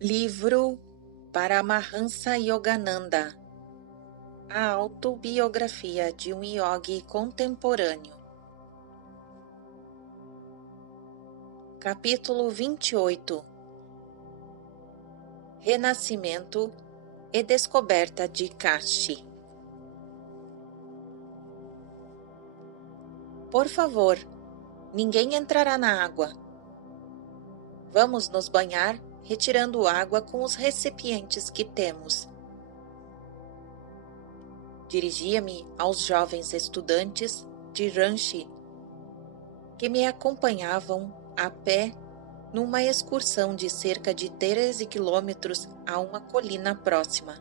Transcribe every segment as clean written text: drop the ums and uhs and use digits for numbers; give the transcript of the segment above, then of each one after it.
Livro Paramahansa Yogananda. A autobiografia de um yogi contemporâneo. Capítulo 28. Renascimento e descoberta de Kashi. Por favor, ninguém entrará na água. Vamos nos banhar retirando água com os recipientes que temos. Dirigia-me aos jovens estudantes de Ranchi que me acompanhavam a pé numa excursão de cerca de 13 quilômetros a uma colina próxima.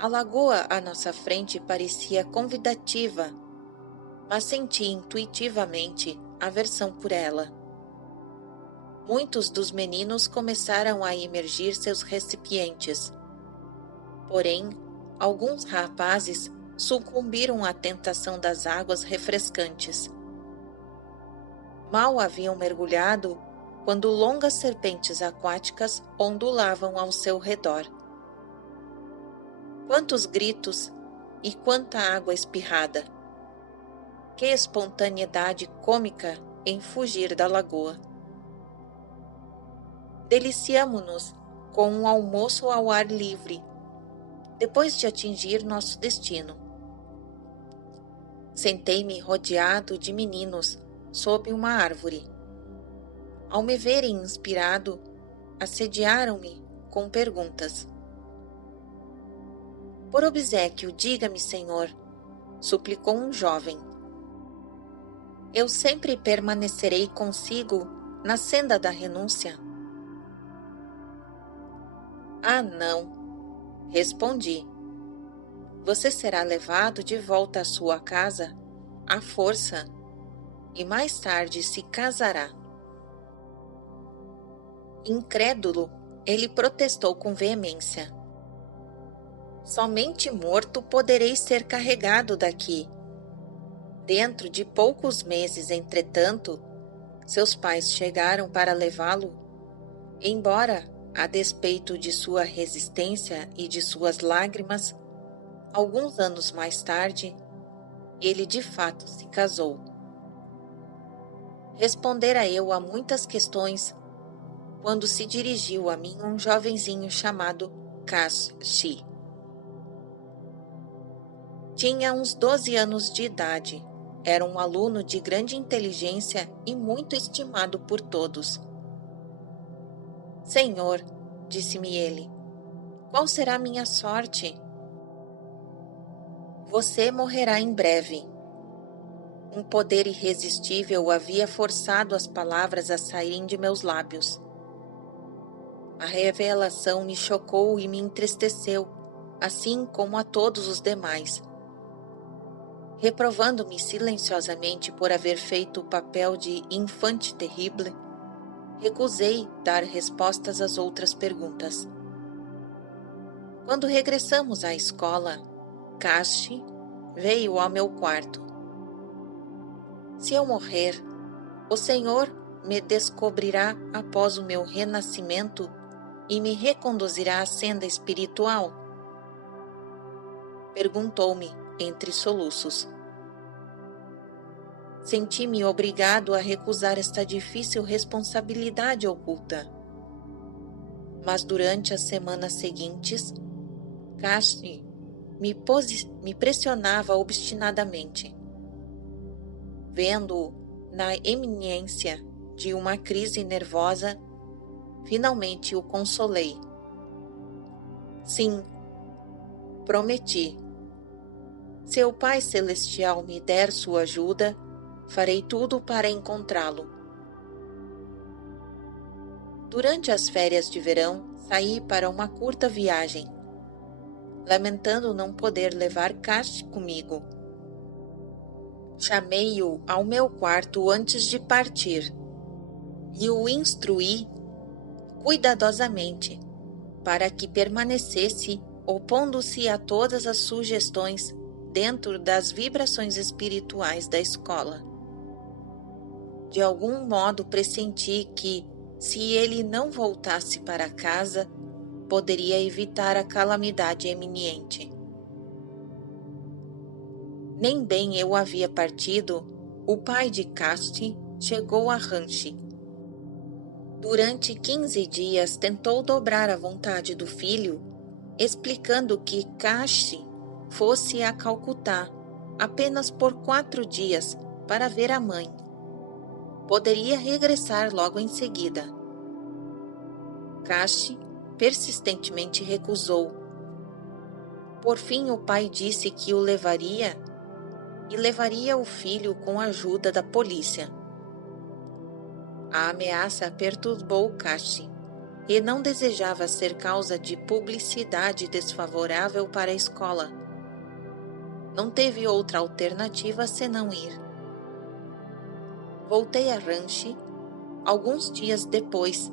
A lagoa à nossa frente parecia convidativa, mas senti intuitivamente aversão por ela. Muitos dos meninos começaram a imergir seus recipientes. Porém, alguns rapazes sucumbiram à tentação das águas refrescantes. Mal haviam mergulhado quando longas serpentes aquáticas ondulavam ao seu redor. Quantos gritos e quanta água espirrada! Que espontaneidade cômica em fugir da lagoa! Deliciamo-nos com um almoço ao ar livre, depois de atingir nosso destino. Sentei-me rodeado de meninos sob uma árvore. Ao me verem inspirado, assediaram-me com perguntas. Por obséquio, diga-me, Senhor, suplicou um jovem. Eu sempre permanecerei consigo na senda da renúncia. Ah, não, respondi. Você será levado de volta à sua casa, à força, e mais tarde se casará. Incrédulo, ele protestou com veemência. Somente morto poderei ser carregado daqui. Dentro de poucos meses, entretanto, seus pais chegaram para levá-lo, embora, a despeito de sua resistência e de suas lágrimas, alguns anos mais tarde, ele de fato se casou. Respondera eu a muitas questões quando se dirigiu a mim um jovenzinho chamado Kashi. Tinha uns 12 anos de idade, era um aluno de grande inteligência e muito estimado por todos. Senhor, disse-me ele, qual será minha sorte? Você morrerá em breve. Um poder irresistível havia forçado as palavras a saírem de meus lábios. A revelação me chocou e me entristeceu, assim como a todos os demais. Reprovando-me silenciosamente por haver feito o papel de infante terrible, recusei dar respostas às outras perguntas. Quando regressamos à escola, Kashi veio ao meu quarto. Se eu morrer, o Senhor me descobrirá após o meu renascimento e me reconduzirá à senda espiritual? Perguntou-me entre soluços. Senti-me obrigado a recusar esta difícil responsabilidade oculta. Mas durante as semanas seguintes, Kashi me pressionava obstinadamente. Vendo-o na eminência de uma crise nervosa, finalmente o consolei. Sim, prometi. Se o Pai Celestial me der sua ajuda, farei tudo para encontrá-lo. Durante as férias de verão, saí para uma curta viagem, lamentando não poder levar Kashi comigo. Chamei-o ao meu quarto antes de partir e o instruí cuidadosamente para que permanecesse opondo-se a todas as sugestões dentro das vibrações espirituais da escola. De algum modo pressenti que, se ele não voltasse para casa, poderia evitar a calamidade iminente. Nem bem eu havia partido, o pai de Kasti chegou a Ranchi. Durante 15 dias tentou dobrar a vontade do filho, explicando que Kasti fosse a Calcutá apenas por 4 dias para ver a mãe. Poderia regressar logo em seguida. Kasti persistentemente recusou. Por fim, o pai disse que o levaria e levaria o filho com a ajuda da polícia. A ameaça perturbou Kasti e não desejava ser causa de publicidade desfavorável para a escola. Não teve outra alternativa senão ir. Voltei a Ranchi alguns dias depois.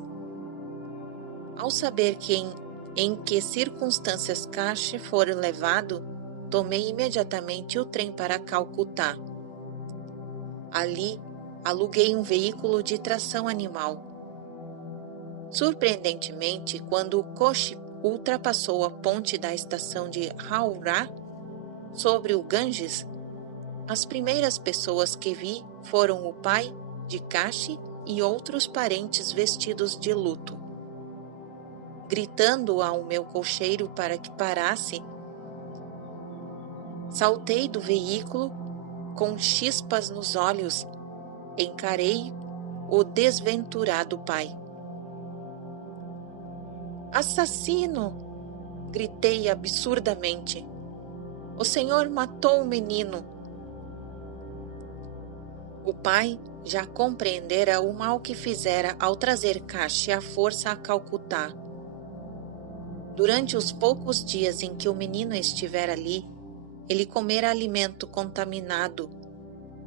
Ao saber em que circunstâncias Kasti fora levado, tomei imediatamente o trem para Calcutá. Ali, aluguei um veículo de tração animal. Surpreendentemente, quando o coche ultrapassou a ponte da estação de Howrah, sobre o Ganges, as primeiras pessoas que vi foram o pai de Kasti e outros parentes vestidos de luto. Gritando ao meu cocheiro para que parasse, saltei do veículo com chispas nos olhos, encarei o desventurado pai. Assassino! Gritei absurdamente. O senhor matou o menino. O pai já compreendera o mal que fizera ao trazer Kasti à força a Calcutá. Durante os poucos dias em que o menino estivera ali, ele comera alimento contaminado,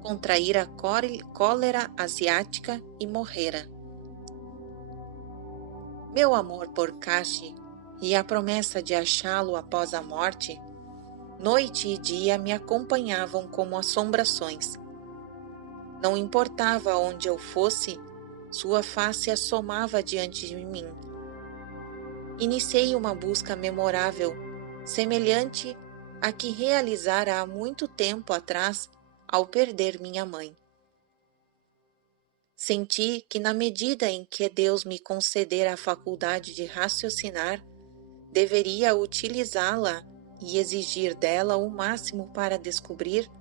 contraíra a cólera asiática e morrera. Meu amor por Kasti e a promessa de achá-lo após a morte, noite e dia me acompanhavam como assombrações. Não importava onde eu fosse, sua face assomava diante de mim. Iniciei uma busca memorável, semelhante à que realizara há muito tempo atrás ao perder minha mãe. Senti que, na medida em que Deus me concedera a faculdade de raciocinar, deveria utilizá-la e exigir dela o máximo para descobrir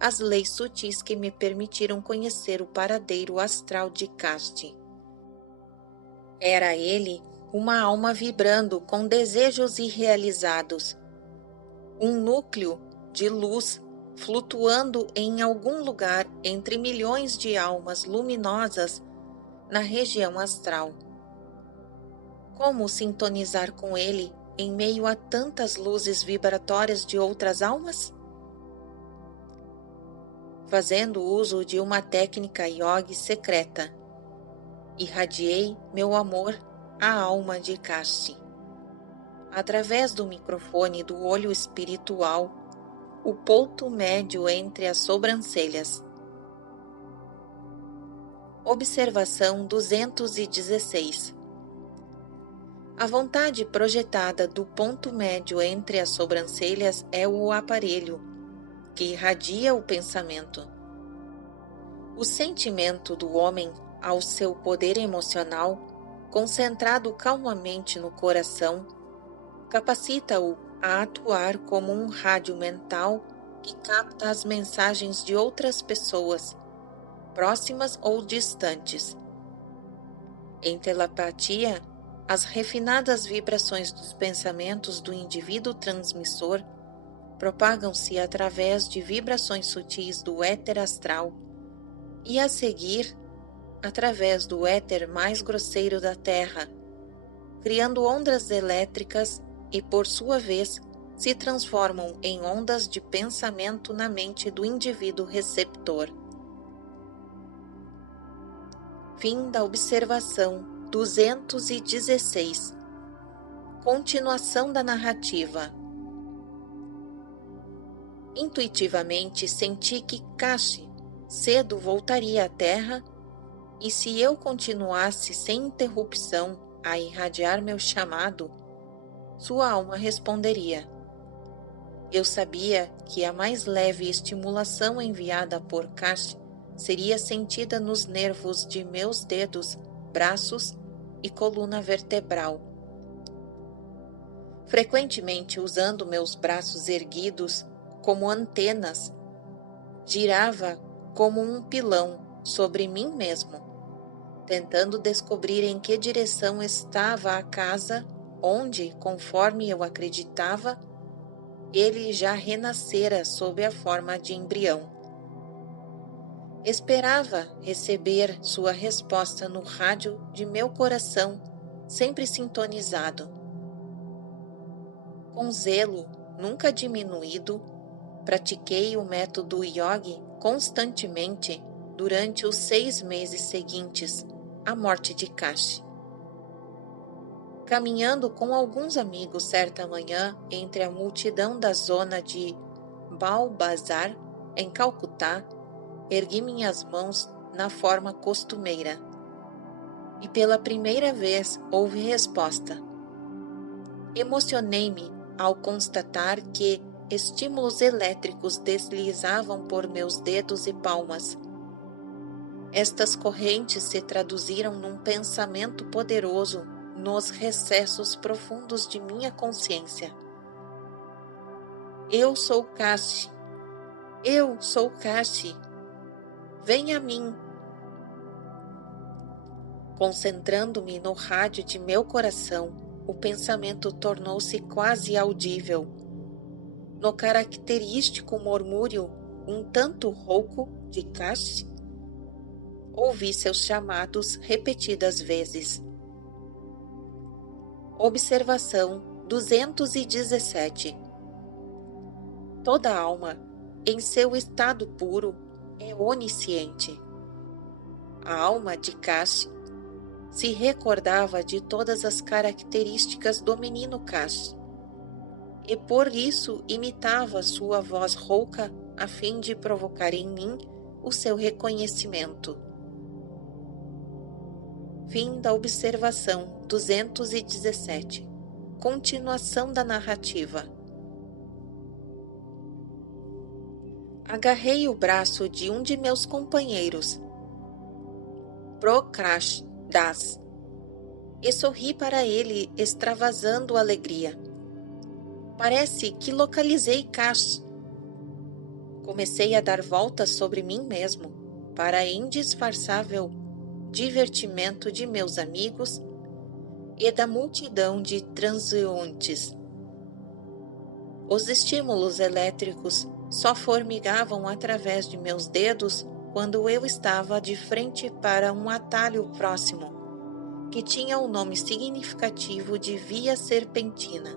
as leis sutis que me permitiram conhecer o paradeiro astral de Kasti. Era ele uma alma vibrando com desejos irrealizados, um núcleo de luz flutuando em algum lugar entre milhões de almas luminosas na região astral. Como sintonizar com ele em meio a tantas luzes vibratórias de outras almas? Fazendo uso de uma técnica yogi secreta, irradiei meu amor à alma de Kasti. Através do microfone do olho espiritual, o ponto médio entre as sobrancelhas. Observação 216. A vontade projetada do ponto médio entre as sobrancelhas é o aparelho, que irradia o pensamento. O sentimento do homem ao seu poder emocional, concentrado calmamente no coração, capacita-o a atuar como um rádio mental que capta as mensagens de outras pessoas, próximas ou distantes. Em telepatia, as refinadas vibrações dos pensamentos do indivíduo transmissor propagam-se através de vibrações sutis do éter astral e, a seguir, através do éter mais grosseiro da Terra, criando ondas elétricas e, por sua vez, se transformam em ondas de pensamento na mente do indivíduo receptor. Fim da observação 216. Continuação da narrativa. Intuitivamente senti que Kasti cedo voltaria à Terra e se eu continuasse sem interrupção a irradiar meu chamado, sua alma responderia. Eu sabia que a mais leve estimulação enviada por Kash seria sentida nos nervos de meus dedos, braços e coluna vertebral. Frequentemente, usando meus braços erguidos como antenas, girava como um pilão sobre mim mesmo, tentando descobrir em que direção estava a casa onde, conforme eu acreditava, ele já renascera sob a forma de embrião. Esperava receber sua resposta no rádio de meu coração, sempre sintonizado. Com zelo nunca diminuído, pratiquei o método yogi constantemente durante os 6 meses seguintes à morte de Kash. Caminhando com alguns amigos certa manhã entre a multidão da zona de Bal Bazar, em Calcutá, ergui minhas mãos na forma costumeira. E pela primeira vez houve resposta. Emocionei-me ao constatar que estímulos elétricos deslizavam por meus dedos e palmas. Estas correntes se traduziram num pensamento poderoso nos recessos profundos de minha consciência. Eu sou Kashi. Eu sou Kashi. Venha a mim. Concentrando-me no rádio de meu coração, o pensamento tornou-se quase audível. No característico murmúrio, um tanto rouco, de Kashi, ouvi seus chamados repetidas vezes. Observação 217. Toda alma, em seu estado puro, é onisciente. A alma de Kash se recordava de todas as características do menino Kash, e por isso imitava sua voz rouca a fim de provocar em mim o seu reconhecimento. Fim da observação 217. Continuação da narrativa. Agarrei o braço de um de meus companheiros, Prakash Das, e sorri para ele, extravasando alegria. Parece que localizei Kash. Comecei a dar voltas sobre mim mesmo, para indisfarçável divertimento de meus amigos e da multidão de transeuntes. Os estímulos elétricos só formigavam através de meus dedos quando eu estava de frente para um atalho próximo, que tinha o nome significativo de Via Serpentina.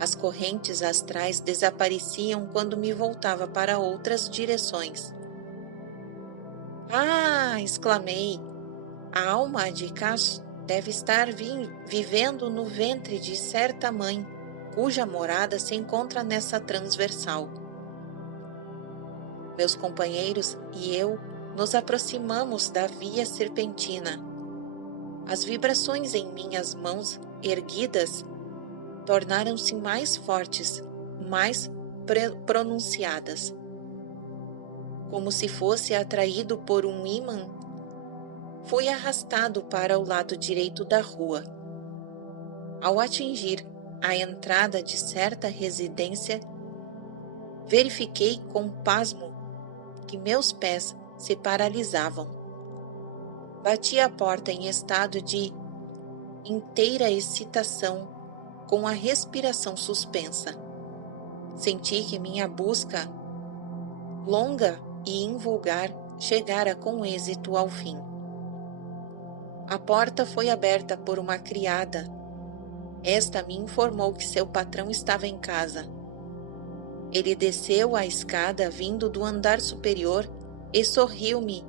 As correntes astrais desapareciam quando me voltava para outras direções. Ah! Exclamei. A alma de Kash deve estar vivendo no ventre de certa mãe, cuja morada se encontra nessa transversal. Meus companheiros e eu nos aproximamos da via serpentina. As vibrações em minhas mãos erguidas tornaram-se mais fortes, mais pronunciadas. Como se fosse atraído por um ímã, fui arrastado para o lado direito da rua. Ao atingir a entrada de certa residência, verifiquei com pasmo que meus pés se paralisavam. Bati a porta em estado de inteira excitação, com a respiração suspensa. Senti que minha busca, longa e invulgar, chegara com êxito ao fim. A porta foi aberta por uma criada. Esta me informou que seu patrão estava em casa. Ele desceu a escada vindo do andar superior e sorriu-me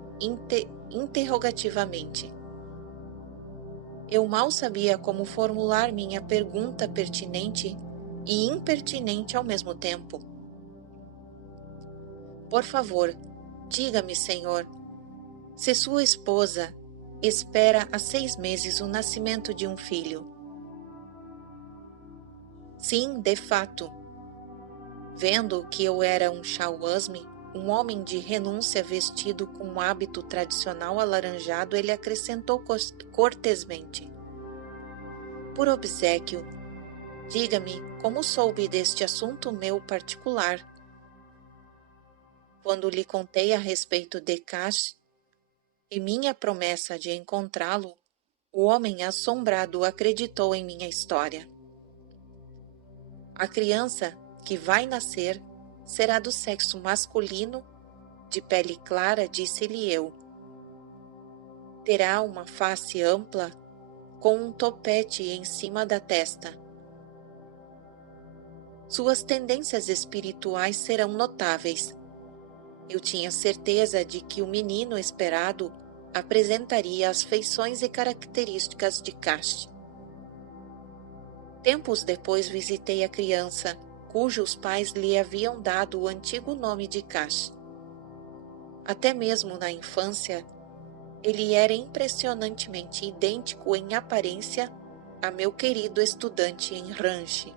interrogativamente. Eu mal sabia como formular minha pergunta pertinente e impertinente ao mesmo tempo. Por favor, diga-me, senhor, Se sua esposa espera há 6 meses o nascimento de um filho. Sim, de fato. Vendo que eu era um Shawasmi, um homem de renúncia vestido com um hábito tradicional alaranjado, ele acrescentou cortesmente: por obséquio, diga-me como soube deste assunto meu particular. Quando lhe contei a respeito de Kash e minha promessa de encontrá-lo, o homem assombrado acreditou em minha história. A criança que vai nascer será do sexo masculino, de pele clara, disse-lhe eu. Terá uma face ampla, com um topete em cima da testa. Suas tendências espirituais serão notáveis. Eu tinha certeza de que o menino esperado apresentaria as feições e características de Kash. Tempos depois visitei a criança, cujos pais lhe haviam dado o antigo nome de Kash. Até mesmo na infância, ele era impressionantemente idêntico em aparência a meu querido estudante em Ranchi.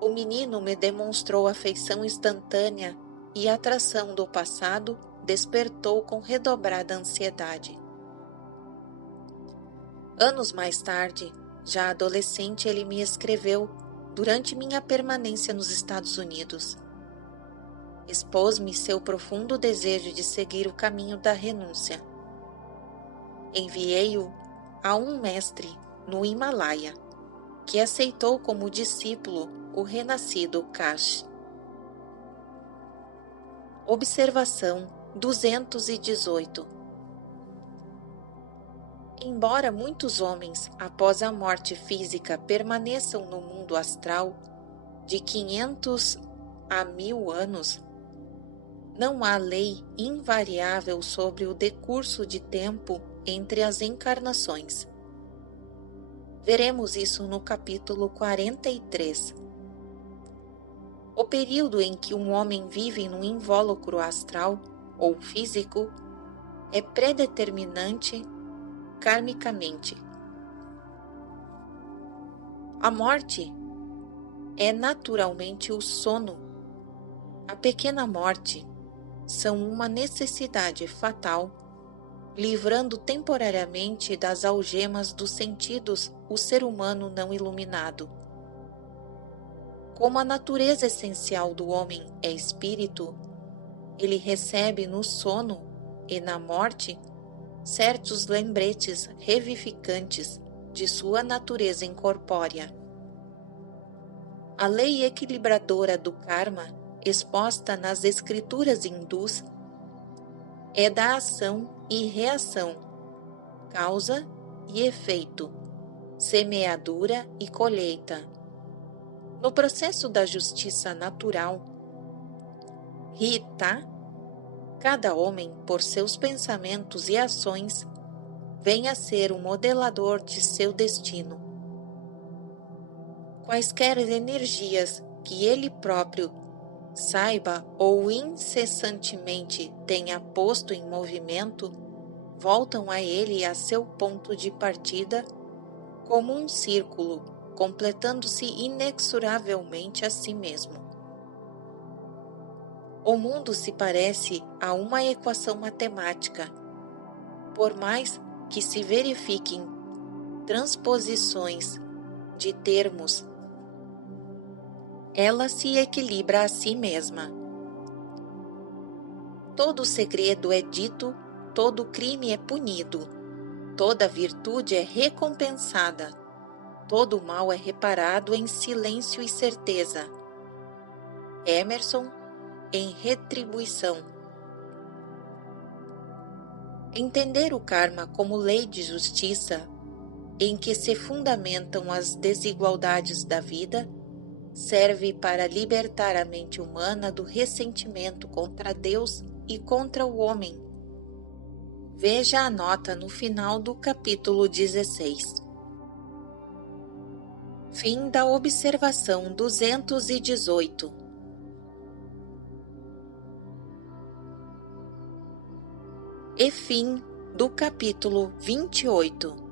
O menino me demonstrou afeição instantânea e a atração do passado despertou com redobrada ansiedade. Anos mais tarde, já adolescente, ele me escreveu durante minha permanência nos Estados Unidos. Expôs-me seu profundo desejo de seguir o caminho da renúncia. Enviei-o a um mestre no Himalaia, que aceitou como discípulo o renascido Kash. Observação 218. Embora muitos homens, após a morte física, permaneçam no mundo astral de 500 a 1000 anos, não há lei invariável sobre o decurso de tempo entre as encarnações. Veremos isso no capítulo 43. O período em que um homem vive num invólucro astral ou físico é predeterminante karmicamente. A morte é naturalmente o sono. A pequena morte são uma necessidade fatal, livrando temporariamente das algemas dos sentidos o ser humano não iluminado. Como a natureza essencial do homem é espírito, ele recebe no sono e na morte certos lembretes revivificantes de sua natureza incorpórea. A lei equilibradora do karma, exposta nas escrituras hindus, é da ação e reação, causa e efeito, semeadura e colheita. No processo da justiça natural, Rita, cada homem, por seus pensamentos e ações, vem a ser o modelador de seu destino. Quaisquer energias que ele próprio saiba ou incessantemente tenha posto em movimento, voltam a ele a seu ponto de partida como um círculo, completando-se inexoravelmente a si mesmo. O mundo se parece a uma equação matemática. Por mais que se verifiquem transposições de termos, ela se equilibra a si mesma. Todo segredo é dito, todo crime é punido, toda virtude é recompensada, todo mal é reparado em silêncio e certeza. Emerson, em Retribuição. Entender o karma como lei de justiça, em que se fundamentam as desigualdades da vida, serve para libertar a mente humana do ressentimento contra Deus e contra o homem. Veja a nota no final do capítulo 16. Fim da observação 218. E fim do capítulo 28.